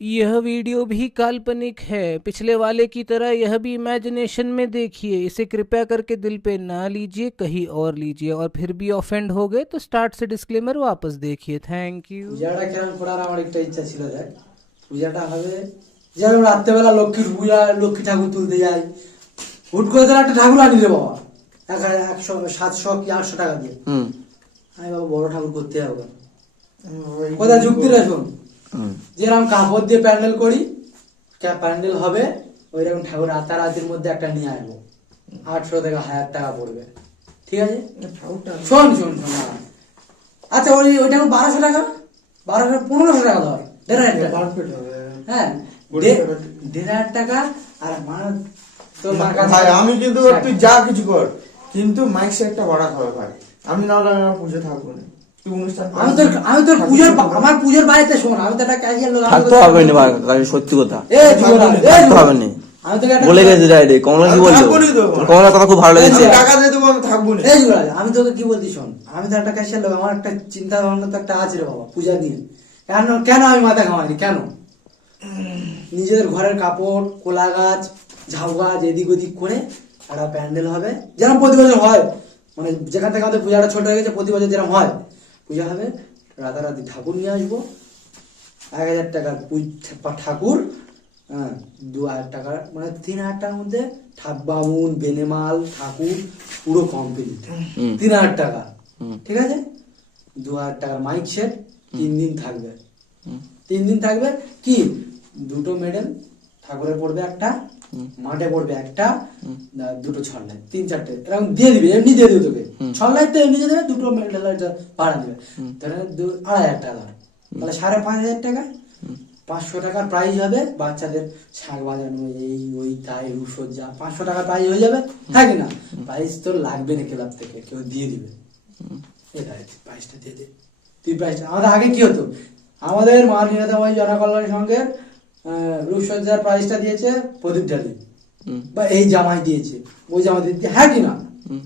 यह वीडियो भी काल्पनिक है पिछले वाले की तरह यह भी इमेजिनेशन में देखिए इसे कृपया करके दिल पे ना लीजिए कहीं और लीजिए और फिर भी ऑफेंड हो गए तो स्टार्ट से डिस्क्लेमर वापस देखिए थैंक यू পূজাটা কেমন করার আমার একটা ইচ্ছা ছিল দেখ পূজাটা হবে যেমন রাত্রেবেলা লক্ষ্মীর পূজা লক্ষ্মী ঠাকুর তুলতে যাই হুট করে তোর একটা ঠাকুর আনি রে বাবা এক হাজার একশো সাতশো কি আটশো টাকা দিয়ে হুম আমি বাবা বড় ঠাকুর করতে হবে। কোথায় যুক্তি রে শোন যেরকম কাপড় দিয়ে প্যান্ডেল করি প্যান্ডেল হবে ওই রকম ঠাকুর রাতারাতির মধ্যে একটা নিয়ে আসব। আটশো থেকে হাজার টাকা পড়বে। ঠিক আছে? শোন শোন শোন আচ্ছা ওই ওই ঠাকুর বারোশো টাকা। বারোশো পনেরোশো টাকা ধর। দেড় হাজার টাকা। হ্যাঁ দেড় হাজার টাকা আর মার কাছে আমি কিন্তু তুই যা কিছু কর কিন্তু মাইক সেটটা বাড়াতে হবে ভাই আমি না হলে আমার পুজো থাকব না। আমি তোর আমি তোর পুজোর আমার পুজোর বাড়িতে শোন আমি তো একটা ক্যাশিয়ার লোক থাকতে হবে না সত্যি কথা। এ থাকতে হবে না আমি তোকে বলে গেছে ডাইরেক্ট কমলা কি বলছো থাকব নি তো। কমলার কথা খুব ভালো লেগেছে টাকা দিয়ে দেবো আমি থাকব না। এই আমি তোকে কি বলছি শোন আমি তো একটা ক্যাশিয়ার লোক আমার একটা চিন্তা ভাবনা তো একটা আছে রে বাবা পূজা নিয়ে। কেন কেন আমি মাথা ঘামাইনি? কেন? নিজেদের ঘরের কাপড় কোলা গাছ ঝাউ গাছ এদিক ওদিক করে একটা প্যান্ডেল হবে। যেরকম প্রতি বছর হয়। মানে যেখান থেকে আমাদের পূজাটা ছোট হয়ে গেছে প্রতি বছর যেরকম হয় পূজা হবে রাতারাতি ঠাকুর নিয়ে আসব। এক হাজার টাকার পুজ- ঠাকুর হ্যাঁ দু হাজার টাকার মানে তিন হাজার টাকার মধ্যে বামুন বেনেমাল ঠাকুর পুরো কমপ্লিট তিন হাজার টাকা। ঠিক আছে? দু হাজার টাকার মাইক সেট তিন দিন থাকবে। তিন দিন থাকবে কি? দুটো মেডেল ঠাকুরের পড়বে একটা মাঠে পড়বে একটা দুটো ছল্লাই তিন চারটে এরকম দিয়ে দিবে এমনি দিয়ে দিবে তোকে। ছল্লাই তো এমনি দিয়ে দেবে দুটো ভাড়া দিবে তাহলে আড়াই হাজার টাকা ধর। তাহলে সাড়ে পাঁচ হাজার টাকা। পাঁচশো টাকার প্রাইজ হবে বাচ্চাদের শাক বাজানো এই ওই তাই রুসজ্জা পাঁচশো টাকার প্রাইজ হয়ে যাবে। থাকে না? প্রাইজ তোর লাগবে না ক্লাব থেকে কেউ দিয়ে দিবে। এই প্রাইজটা দিয়ে দে। তুই প্রাইজটা আমাদের আগে কি হতো? আমাদের মা নিরাতাময় জনকল্যাণ আহ, রূপসজ্জার প্রাইজটা দিয়েছে প্রদীপ ঢালি হুম। বা এই জামাই দিয়েছে ওই জামাই দিয়েছে হ্যাঁ কি না হুম।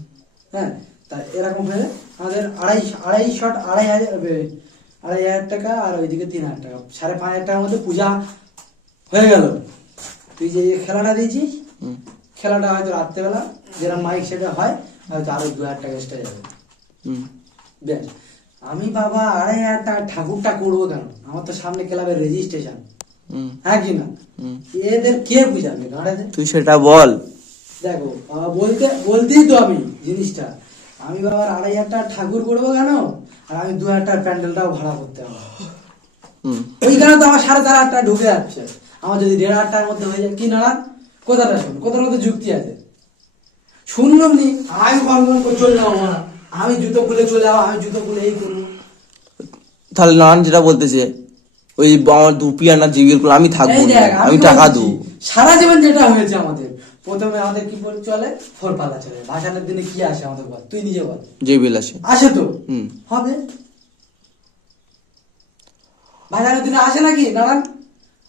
হ্যাঁ তা এরকম হয়ে আমাদের আড়াই আড়াই শট আড়াই হাজার আড়াই হাজার টাকা আর ওইদিকে তিন হাজার টাকা সাড়ে পাঁচ হাজার টাকার মধ্যে পূজা হয়ে গেল তুই যে খেলাটা দিয়েছিস হুম। খেলাটা হয়তো রাত্রেবেলা যেরকম মাইক সেটা হয় হয়তো আরও দু হাজার টাকা এক্সট্রা যাবে হুম। বেশ আমি বাবা আড়াই হাজার টাকা ঠাকুরটা করব কেন আমার তো সামনে ক্লাবের রেজিস্ট্রেশন। হ্যাঁ কি না? এদের কে বুঝাবে? গাড়াদের তুই সেটা বল। দেখো বলতে বলতেই তো আমি জিনিসটা। আমি বাবার আড়াই হাজার টাকা ঠাকুর করব কেন? আর আমি দু হাজার টাকার প্যান্ডেলটাও ভাড়া করতে হবে। ওইখানে তো আমার সাড়ে চার হাজার টাকা ঢুকে যাচ্ছে। আমার যদি দেড় হাজার টাকার মধ্যে হয়ে যায় কি নাড়ান কোথাটা শুন কোথার মধ্যে যুক্তি আছে। শুনলাম নি আমি কনফার্ম করে চলে যাব না আমি জুতো খুলে চলে যাব আমি জুতো খুলে এই করব। তাহলে নান যেটা বলতেছে ওই আমার দুপি আনা জিবিরগুলো আমি থাকব আমি টাকা দেবো। সারা জীবন যেটা হয়েছে আমাদের প্রথমে আমাদের কি বলে চলে? ফোর পালা চলে। ভাসানের দিনে কি আসে আমাদের বল? তুই নিজে বল। যে বিল আছে আসে তো? হুম। হবে? ভাসানের দিনে আসে নাকি? নারায়ণ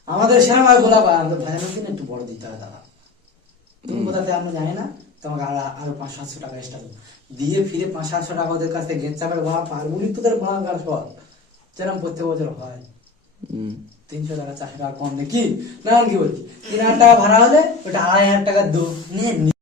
আমাদের সেরকম আর গোলাপ ভাসানের দিনে একটু বড় দিতে হয় দাদা তুমি কোথাতে আমরা জানি না। তোমাকে আর আরও পাঁচ সাতশো টাকা এক্সট্রা দেবো। দিয়ে ফিরে পাঁচ সাতশো টাকা ওদের কাছ থেকে গেট চাপের ভাড়া পারব তোদের ভাড়া সব যেরকম প্রত্যেক বছর হয়। তিনশো টাকা চারশো টাকা কম দেখি, না কি বলছি তিন হাজার টাকা ভাড়া হলে ওটা আড়াই হাজার টাকা দো, নিয়ে